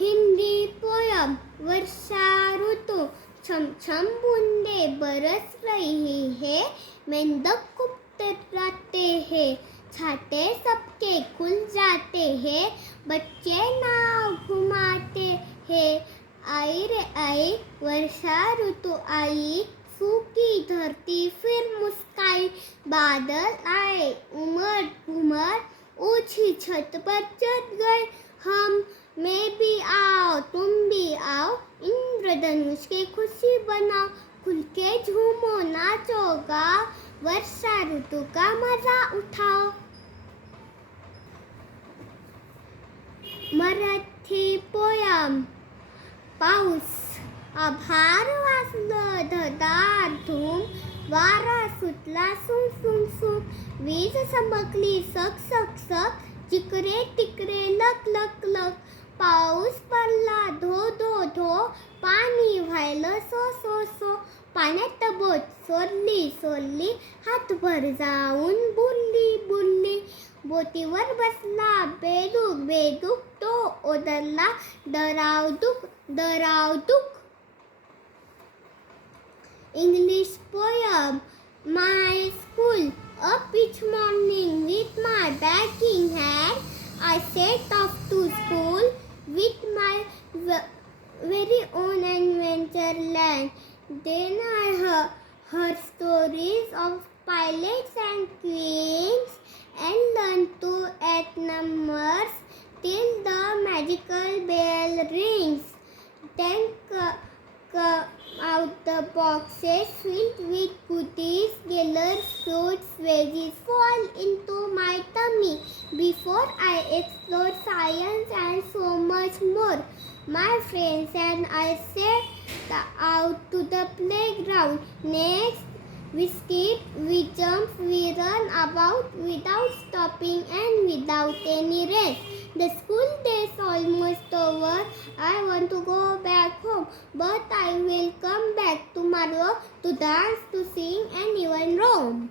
Hindi poem वर्षा ऋतु छम छम बूंदे बरस रही है, मेंढक खूब तराते हैं, छाते सबके खुल जाते हैं, बच्चे नाव घुमाते हैं। आई रे आई वर्षा ऋतु आई, सूखी धरती फिर मुस्काई, बादल आए उमड़ घुमड़, ऊंची छत पर चढ़ गए हम। मैं भी आओ तुम भी आओ, इंद्रधनुष के खुशी बनाओ, खुल के झूमो नाचो गाओ, वर्षा ऋतु का मजा उठाओ। मराठी पोयम पाऊस आभाळ वाजलं धडार धूम, वारा सुटला सुम सुम सुम, वीज चमकली सक सक सक, जिकडे तिकडे लक लक लक, पाऊस पडला धो धो धो, पाणी व्हायलं सो सो सो, पाण्यात बोट सोडली सोडली, हातभर जाऊन बुडली बुडली, बोटीवर बसला बेडूक बेडूक, तो ओरडला डरावदुक डरावदुक. English poem. My school. Up each morning with my bag in hand, I set off to school with my very own adventure land. Then I heard stories of pilots and queens and learned to add numbers till the magical bell rings. Then come out the boxes filled with goodies, colors, fruits, veggies fall into my tummy before I explore science and so much more. My friends and I set out to the playground. Next, we skip, we jump, we run about without stopping and without any rest. The school day is almost over. I want to go back home, but I will come back tomorrow to dance, to sing, and even roam.